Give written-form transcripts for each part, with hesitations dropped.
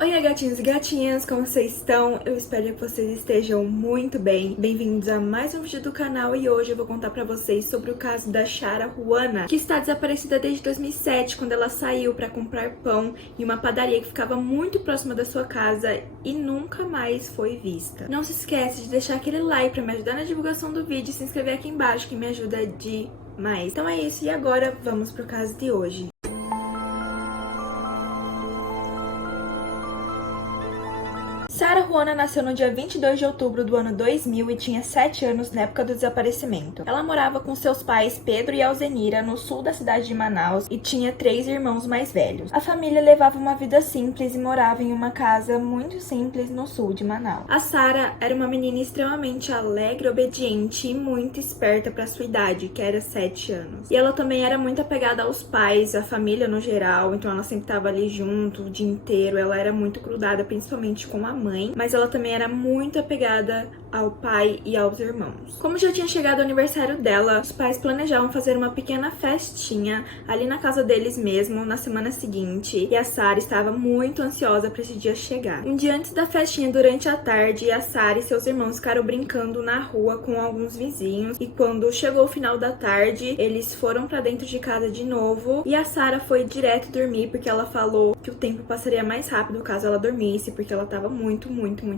Oi, gatinhos e gatinhas, como vocês estão? Eu espero que vocês estejam muito bem. Bem-vindos a mais um vídeo do canal e hoje eu vou contar pra vocês sobre o caso da Shara Ruana, que está desaparecida desde 2007, quando ela saiu pra comprar pão em uma padaria que ficava muito próxima da sua casa e nunca mais foi vista. Não se esquece de deixar aquele like pra me ajudar na divulgação do vídeo e se inscrever aqui embaixo, que me ajuda demais. Então é isso, e agora vamos pro caso de hoje. Shara Ruana nasceu no dia 22 de outubro do ano 2000 e tinha 7 anos na época do desaparecimento. Ela morava com seus pais Pedro e Alzenira no sul da cidade de Manaus e tinha 3 irmãos mais velhos. A família levava uma vida simples e morava em uma casa muito simples no sul de Manaus. A Shara era uma menina extremamente alegre, obediente e muito esperta para sua idade, que era 7 anos. E ela também era muito apegada aos pais, à família no geral, então ela sempre estava ali junto o dia inteiro. Ela era muito grudada, principalmente com a mãe, mas ela também era muito apegada ao pai e aos irmãos. Como já tinha chegado o aniversário dela, os pais planejavam fazer uma pequena festinha ali na casa deles mesmo na semana seguinte, e a Shara estava muito ansiosa para esse dia chegar. Um dia antes da festinha, durante a tarde, a Shara e seus irmãos ficaram brincando na rua com alguns vizinhos, e quando chegou o final da tarde, eles foram para dentro de casa de novo, e a Shara foi direto dormir porque ela falou que o tempo passaria mais rápido caso ela dormisse, porque ela estava muito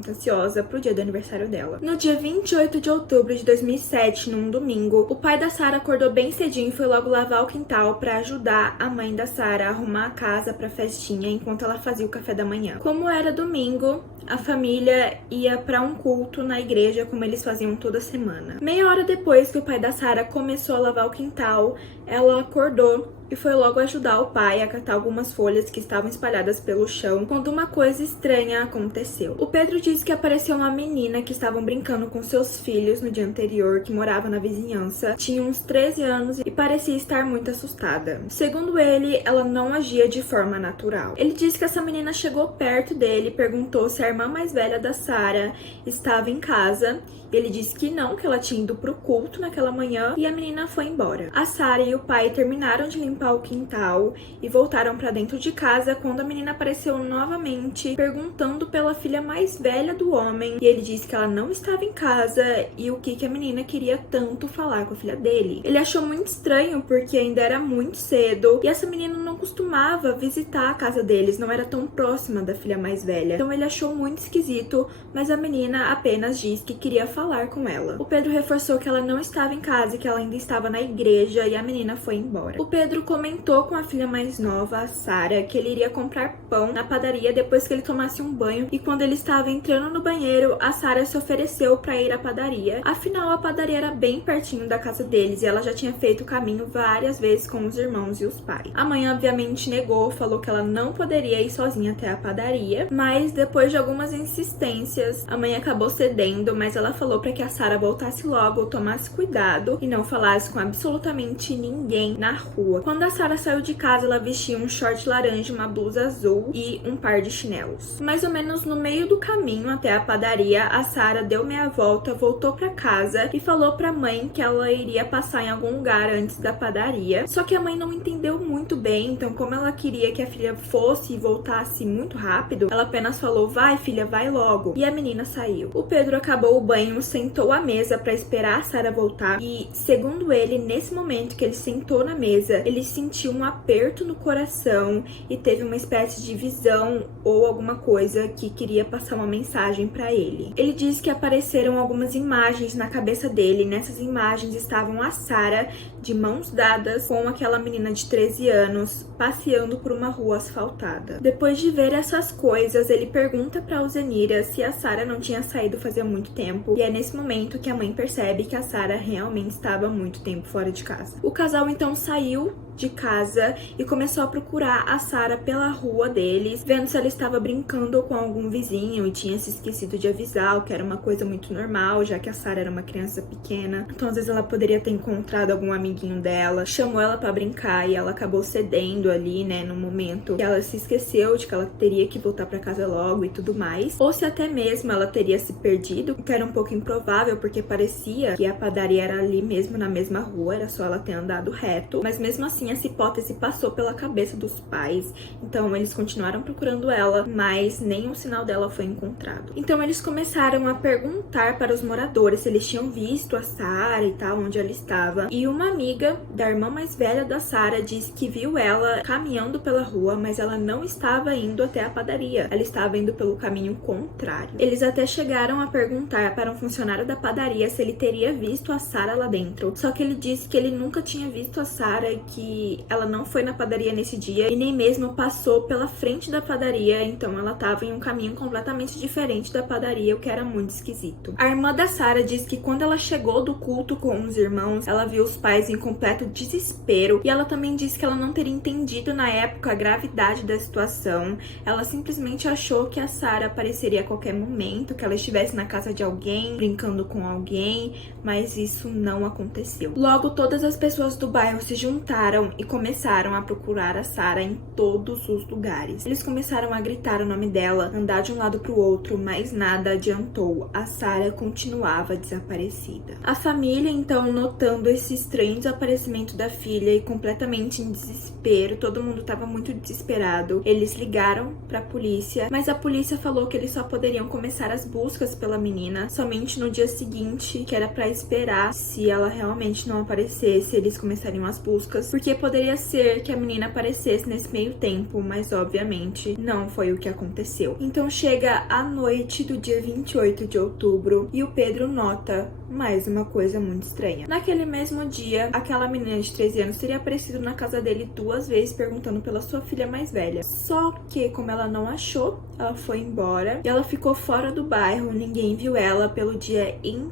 ansiosa pro dia do aniversário dela. No dia 28 de outubro de 2007, num domingo, o pai da Shara acordou bem cedinho e foi logo lavar o quintal para ajudar a mãe da Shara a arrumar a casa pra festinha enquanto ela fazia o café da manhã. Como era domingo, a família ia para um culto na igreja, como eles faziam toda semana. Meia hora depois que o pai da Shara começou a lavar o quintal, ela acordou e foi logo ajudar o pai a catar algumas folhas que estavam espalhadas pelo chão, quando uma coisa estranha aconteceu. O Pedro disse que apareceu uma menina que estavam brincando com seus filhos no dia anterior, que morava na vizinhança, tinha uns 13 anos e parecia estar muito assustada. Segundo ele, ela não agia de forma natural. Ele disse que essa menina chegou perto dele e perguntou se a irmã mais velha da Shara estava em casa. Ele disse que não, que ela tinha ido pro culto naquela manhã e a menina foi embora. A Shara e o pai terminaram de limpar o quintal e voltaram pra dentro de casa quando a menina apareceu novamente perguntando pela filha mais velha do homem, e ele disse que ela não estava em casa e o que a menina queria tanto falar com a filha dele. Ele achou muito estranho porque ainda era muito cedo e essa menina não costumava visitar a casa deles, não era tão próxima da filha mais velha. Então ele achou muito esquisito, mas a menina apenas disse que queria falar com ela. O Pedro reforçou que ela não estava em casa e que ela ainda estava na igreja, e a menina foi embora. O Pedro comentou com a filha mais nova, a Shara, que ele iria comprar pão na padaria depois que ele tomasse um banho, e quando ele estava entrando no banheiro, a Shara se ofereceu para ir à padaria. Afinal, a padaria era bem pertinho da casa deles e ela já tinha feito o caminho várias vezes com os irmãos e os pais. A mãe obviamente negou, falou que ela não poderia ir sozinha até a padaria, mas depois de algumas insistências, a mãe acabou cedendo, mas ela falou para que a Shara voltasse logo, tomasse cuidado e não falasse com absolutamente ninguém na rua. Quando a Shara saiu de casa, ela vestia um short laranja, uma blusa azul e um par de chinelos. Mais ou menos no meio do caminho até a padaria, a Shara deu meia volta, voltou para casa e falou para a mãe que ela iria passar em algum lugar antes da padaria. Só que a mãe não entendeu muito bem, então como ela queria que a filha fosse e voltasse muito rápido, ela apenas falou: "Vai, filha, vai logo". E a menina saiu. O Pedro acabou o banho, sentou à mesa para esperar a Shara voltar e, segundo ele, nesse momento que ele sentou na mesa, ele sentiu um aperto no coração e teve uma espécie de visão ou alguma coisa que queria passar uma mensagem para ele. Ele disse que apareceram algumas imagens na cabeça dele. Nessas imagens estavam a Shara de mãos dadas com aquela menina de 13 anos passeando por uma rua asfaltada. Depois de ver essas coisas, ele pergunta para Alzenira se a Shara não tinha saído fazia muito tempo, e é nesse momento que a mãe percebe que a Shara realmente estava há muito tempo fora de casa. O casal então saiu de casa e começou a procurar a Shara pela rua deles, vendo se ela estava brincando com algum vizinho e tinha se esquecido de avisar, o que era uma coisa muito normal, já que a Shara era uma criança pequena. Então às vezes ela poderia ter encontrado algum amiguinho dela, chamou ela pra brincar e ela acabou cedendo ali, né, no momento que ela se esqueceu de que ela teria que voltar pra casa logo e tudo mais. Ou se até mesmo ela teria se perdido, que era um pouco improvável porque parecia que a padaria era ali mesmo na mesma rua, era só ela ter andado reto, mas mesmo assim assim, essa hipótese passou pela cabeça dos pais. Então eles continuaram procurando ela, mas nenhum sinal dela foi encontrado. Então eles começaram a perguntar para os moradores se eles tinham visto a Sarah e tal, onde ela estava. E uma amiga da irmã mais velha da Sarah disse que viu ela caminhando pela rua, mas ela não estava indo até a padaria. Ela estava indo pelo caminho contrário. Eles até chegaram a perguntar para um funcionário da padaria se ele teria visto a Sarah lá dentro. Só que ele disse que ele nunca tinha visto a Sarah e que ela não foi na padaria nesse dia e nem mesmo passou pela frente da padaria, então ela estava em um caminho completamente diferente da padaria, o que era muito esquisito. A irmã da Sarah diz que quando ela chegou do culto com os irmãos, ela viu os pais em completo desespero, e ela também disse que ela não teria entendido na época a gravidade da situação. Ela simplesmente achou que a Sarah apareceria a qualquer momento, que ela estivesse na casa de alguém, brincando com alguém, mas isso não aconteceu. Logo, todas as pessoas do bairro se juntaram e começaram a procurar a Sarah em todos os lugares. Eles começaram a gritar o nome dela, andar de um lado pro outro, mas nada adiantou. A Sarah continuava desaparecida. A família, então, notando esse estranho desaparecimento da filha e completamente em desespero, todo mundo estava muito desesperado. Eles ligaram pra polícia, mas a polícia falou que eles só poderiam começar as buscas pela menina somente no dia seguinte, que era pra esperar. Se ela realmente não aparecesse, eles começariam as buscas, porque poderia ser que a menina aparecesse nesse meio tempo, mas obviamente não foi o que aconteceu. Então chega a noite do dia 28 de outubro e o Pedro nota mais uma coisa muito estranha. Naquele mesmo dia, aquela menina de 13 anos teria aparecido na casa dele 2 vezes perguntando pela sua filha mais velha. Só que, como ela não achou, ela foi embora e ela ficou fora do bairro, ninguém viu ela pelo dia inteiro.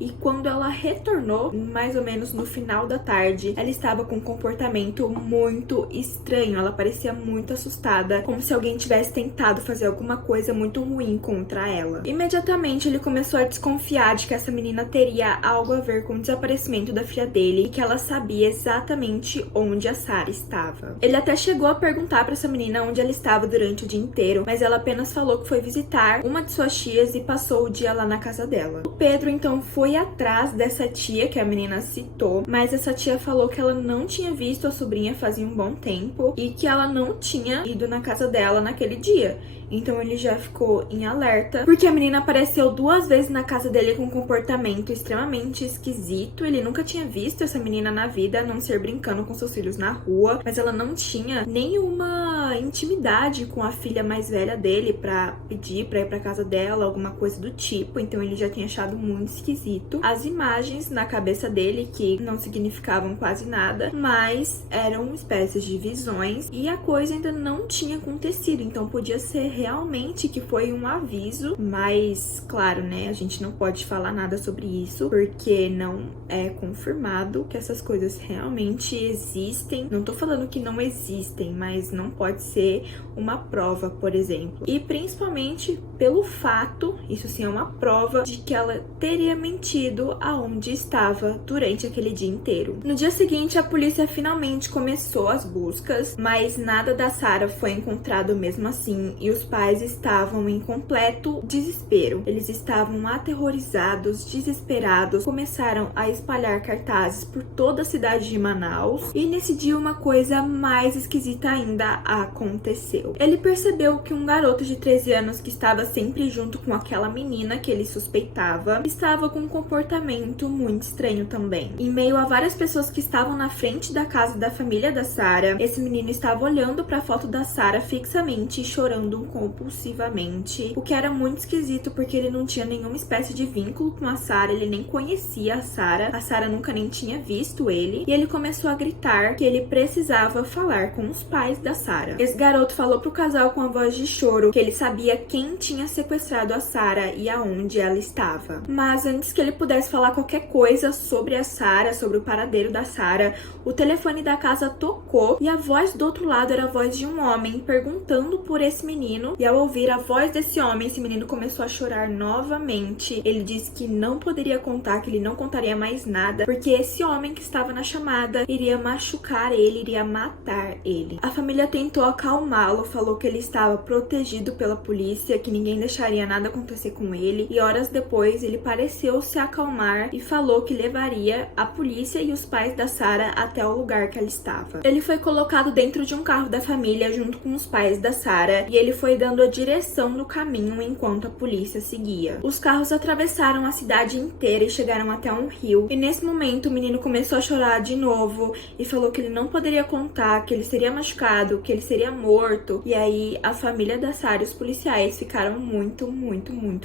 E quando ela retornou, mais ou menos no final da tarde, ela estava com um comportamento muito estranho. Ela parecia muito assustada, como se alguém tivesse tentado fazer alguma coisa muito ruim contra ela. Imediatamente ele começou a desconfiar de que essa menina teria algo a ver com o desaparecimento da filha dele e que ela sabia exatamente onde a Sarah estava. Ele até chegou a perguntar para essa menina onde ela estava durante o dia inteiro, mas ela apenas falou que foi visitar uma de suas tias e passou o dia lá na casa dela. O Pedro então foi atrás dessa tia que a menina citou, mas essa tia falou que ela não tinha visto a sobrinha fazia um bom tempo e que ela não tinha ido na casa dela naquele dia. Então ele já ficou em alerta, porque a menina apareceu 2 vezes na casa dele com um comportamento extremamente esquisito. Ele nunca tinha visto essa menina na vida, a não ser brincando com seus filhos na rua, mas ela não tinha nenhuma intimidade com a filha mais velha dele pra pedir pra ir pra casa dela, alguma coisa do tipo. Então ele já tinha achado muito esquisito. As imagens na cabeça dele, que não significavam quase nada, mas eram espécies de visões, e a coisa ainda não tinha acontecido, então podia ser realmente que foi um aviso, mas claro, né, a gente não pode falar nada sobre isso, porque não é confirmado que essas coisas realmente existem. Não tô falando que não existem, mas não pode ser uma prova, por exemplo. E principalmente pelo fato, isso sim é uma prova, de que ela teria mentido aonde estava durante aquele dia inteiro. No dia seguinte, a polícia finalmente começou as buscas, mas nada da Sarah foi encontrado mesmo assim, e os pais estavam em completo desespero. Eles estavam aterrorizados, desesperados, começaram a espalhar cartazes por toda a cidade de Manaus, e nesse dia uma coisa mais esquisita ainda aconteceu. Ele percebeu que um garoto de 13 anos que estava sempre junto com aquela menina que ele suspeitava, estava com um comportamento muito estranho também. Em meio a várias pessoas que estavam na frente da casa da família da Sarah, esse menino estava olhando para a foto da Sarah fixamente e chorando compulsivamente, o que era muito esquisito porque ele não tinha nenhuma espécie de vínculo com a Sarah, ele nem conhecia a Sarah nunca nem tinha visto ele, e ele começou a gritar que ele precisava falar com os pais da Sarah. Esse garoto falou pro casal com a voz de choro que ele sabia quem tinha sequestrado a Sarah e aonde ela estava. Mas antes que ele pudesse falar qualquer coisa sobre a Sarah, sobre o paradeiro da Sarah, o telefone da casa tocou e a voz do outro lado era a voz de um homem perguntando por esse menino menino. E ao ouvir a voz desse homem, esse menino começou a chorar novamente. Ele disse que não poderia contar, que ele não contaria mais nada, porque esse homem que estava na chamada iria machucar ele, iria matar ele. A família tentou acalmá-lo, falou que ele estava protegido pela polícia, que ninguém deixaria nada acontecer com ele. E horas depois ele pareceu se acalmar e falou que levaria a polícia e os pais da Sarah até o lugar que ela estava. Ele foi colocado dentro de um carro da família junto com os pais da Sarah e ele foi dando a direção do caminho enquanto a polícia seguia. Os carros atravessaram a cidade inteira e chegaram até um rio. E nesse momento o menino começou a chorar de novo e falou que ele não poderia contar, que ele seria machucado, que ele seria morto. E aí a família da Sarah e os policiais ficaram muito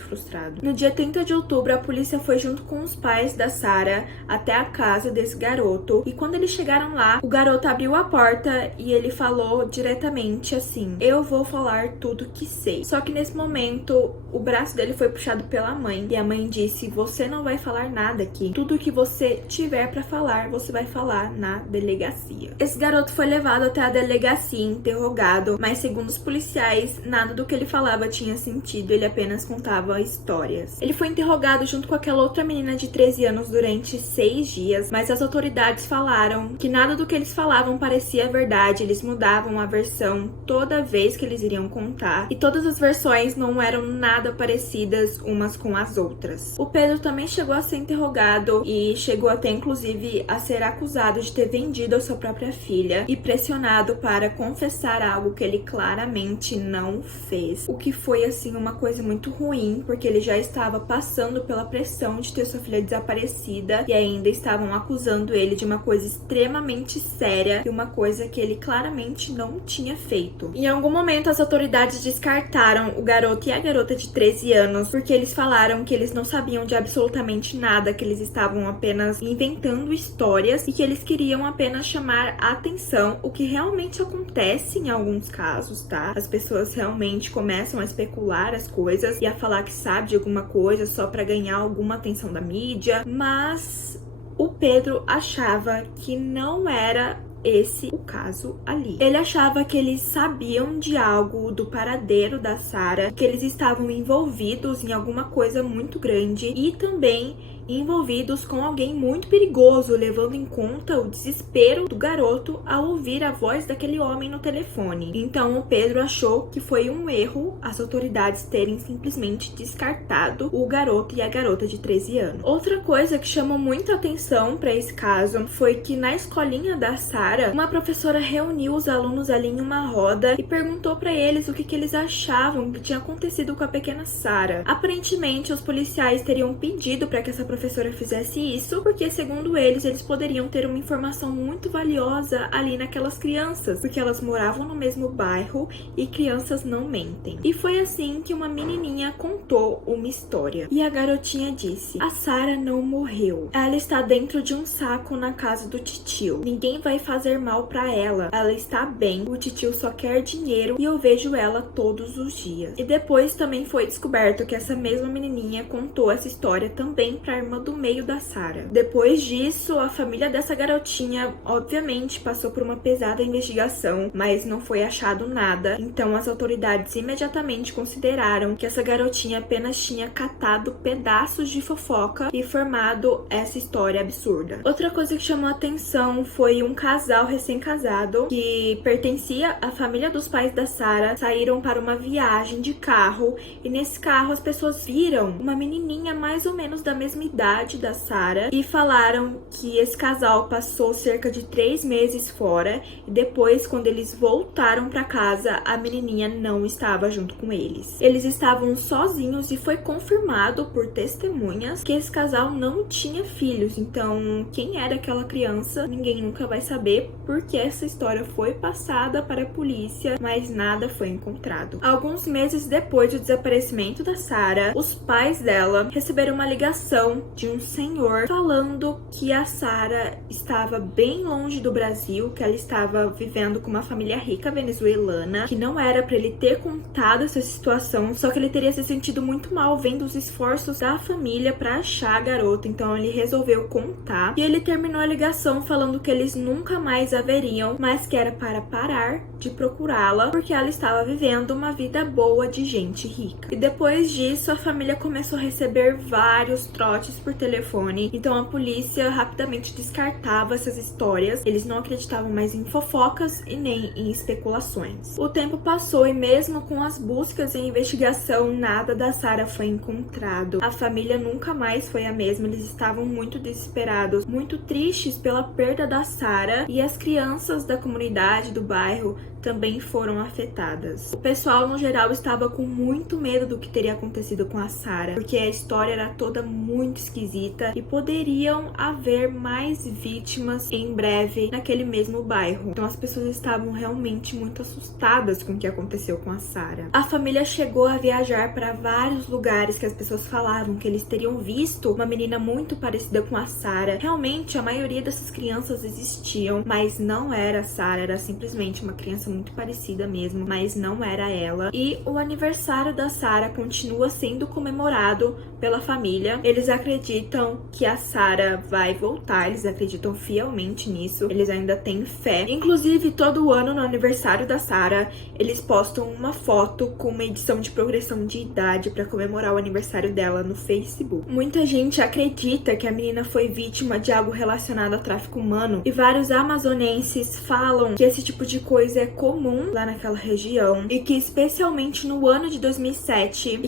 frustrados. No dia 30 de outubro, a polícia foi junto com os pais da Sarah até a casa desse garoto. E quando eles chegaram lá, o garoto abriu a porta e ele falou diretamente assim: eu vou falar tudo que sei. Só que nesse momento, o braço dele foi puxado pela mãe. E a mãe disse: você não vai falar nada aqui. Tudo que você tiver pra falar, você vai falar na delegacia. Esse garoto foi levado até a delegacia, interrogado. Mas segundo os policiais, nada do que ele falava tinha sentido. Ele apenas contava histórias. Ele foi interrogado junto com aquela outra menina de 13 anos durante 6 dias. Mas as autoridades falaram que nada do que eles falavam parecia verdade. Eles mudavam a versão toda vez que eles iriam contar. E todas as versões não eram nada parecidas umas com as outras. O Pedro também chegou a ser interrogado e chegou até inclusive a ser acusado de ter vendido a sua própria filha e pressionado para confessar algo que ele claramente não fez. O que foi assim uma coisa muito ruim, porque ele já estava passando pela pressão de ter sua filha desaparecida e ainda estavam acusando ele de uma coisa extremamente séria e uma coisa que ele claramente não tinha feito. Em algum momento as autoridades descartaram o garoto e a garota de 13 anos porque eles falaram que eles não sabiam de absolutamente nada, que eles estavam apenas inventando histórias e que eles queriam apenas chamar a atenção, o que realmente acontece em alguns casos, tá? As pessoas realmente começam a especular as coisas e a falar que sabe de alguma coisa só pra ganhar alguma atenção da mídia, mas o Pedro achava que não era esse o caso ali. Ele achava que eles sabiam de algo do paradeiro da Sarah, que eles estavam envolvidos em alguma coisa muito grande e também envolvidos com alguém muito perigoso, levando em conta o desespero do garoto ao ouvir a voz daquele homem no telefone. Então o Pedro achou que foi um erro as autoridades terem simplesmente descartado o garoto e a garota de 13 anos. Outra coisa que chamou muita atenção para esse caso foi que na escolinha da Sarah, uma professora reuniu os alunos ali em uma roda e perguntou para eles o que eles achavam que tinha acontecido com a pequena Sarah. Aparentemente, os policiais teriam pedido para que essa professora fizesse isso, porque segundo eles poderiam ter uma informação muito valiosa ali naquelas crianças, porque elas moravam no mesmo bairro e crianças não mentem. E foi assim que uma menininha contou uma história. E a garotinha disse: a Sarah não morreu. Ela está dentro de um saco na casa do titio. Ninguém vai fazer mal pra ela. Ela está bem. O titio só quer dinheiro e eu vejo ela todos os dias. E depois também foi descoberto que essa mesma menininha contou essa história também pra irmã do meio da Sarah. Depois disso, a família dessa garotinha, obviamente, passou por uma pesada investigação, mas não foi achado nada. Então, as autoridades imediatamente consideraram que essa garotinha apenas tinha catado pedaços de fofoca e formado essa história absurda. Outra coisa que chamou a atenção foi um casal recém-casado que pertencia à família dos pais da Sarah, saíram para uma viagem de carro e nesse carro as pessoas viram uma menininha mais ou menos da mesma idade da Sarah e falaram que esse casal passou cerca de 3 meses fora e depois, quando eles voltaram para casa, a menininha não estava junto com eles. Eles estavam sozinhos e foi confirmado por testemunhas que esse casal não tinha filhos. Então, quem era aquela criança, ninguém nunca vai saber, porque essa história foi passada para a polícia, mas nada foi encontrado. Alguns meses depois do desaparecimento da Sarah, os pais dela receberam uma ligação de um senhor falando que a Sarah estava bem longe do Brasil, que ela estava vivendo com uma família rica venezuelana, que não era para ele ter contado essa situação, só que ele teria se sentido muito mal vendo os esforços da família para achar a garota, então ele resolveu contar. E ele terminou a ligação falando que eles nunca mais a veriam, mas que era para parar de procurá-la porque ela estava vivendo uma vida boa de gente rica. E depois disso, a família começou a receber vários trotes por telefone, então a polícia rapidamente descartava essas histórias. Eles não acreditavam mais em fofocas e nem em especulações. O tempo passou e mesmo com as buscas e investigação, nada da Sarah foi encontrado. A família nunca mais foi a mesma, eles estavam muito desesperados, muito tristes pela perda da Sarah, e as crianças da comunidade do bairro também foram afetadas. O pessoal, no geral, estava com muito medo do que teria acontecido com a Sarah, porque a história era toda muito esquisita e poderiam haver mais vítimas em breve naquele mesmo bairro. Então as pessoas estavam realmente muito assustadas com o que aconteceu com a Sarah. A família chegou a viajar para vários lugares que as pessoas falavam que eles teriam visto uma menina muito parecida com a Sarah. Realmente, a maioria dessas crianças existiam, mas não era a Sarah, era simplesmente uma criança muito parecida mesmo, mas não era ela. E o aniversário da Sarah continua sendo comemorado pela família. Eles acreditam que a Sarah vai voltar, eles acreditam fielmente nisso, eles ainda têm fé. Inclusive, todo ano no aniversário da Sarah, eles postam uma foto com uma edição de progressão de idade para comemorar o aniversário dela no Facebook. Muita gente acredita que a menina foi vítima de algo relacionado ao tráfico humano, e vários amazonenses falam que esse tipo de coisa é comum lá naquela região, e que especialmente no ano de 2007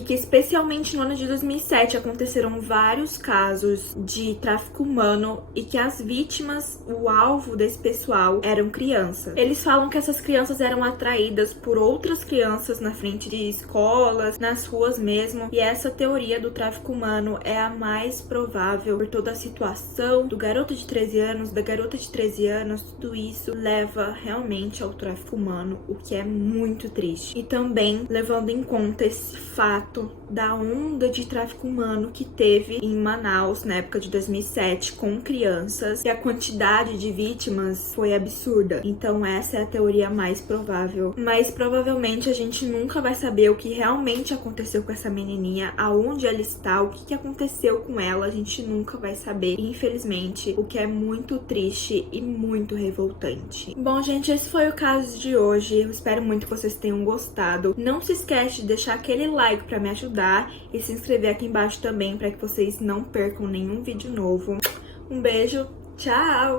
aconteceram vários casos de tráfico humano e que as vítimas, o alvo desse pessoal, eram crianças. Eles falam que essas crianças eram atraídas por outras crianças na frente de escolas, nas ruas mesmo, e essa teoria do tráfico humano é a mais provável por toda a situação do garoto de 13 anos, da garota de 13 anos, tudo isso leva realmente ao tráfico humano, o que é muito triste. E também levando em conta esse fato da onda de tráfico humano que teve em Manaus na época de 2007 com crianças, e a quantidade de vítimas foi absurda. Então essa é a teoria mais provável. Mas provavelmente a gente nunca vai saber o que realmente aconteceu com essa menininha, aonde ela está, o que aconteceu com ela, a gente nunca vai saber, infelizmente, o que é muito triste e muito revoltante. Bom, gente, esse foi o caso de hoje. Eu espero muito que vocês tenham gostado. Não se esquece de deixar aquele like pra me ajudar e se inscrever aqui embaixo também para que vocês não percam nenhum vídeo novo. Um beijo, tchau!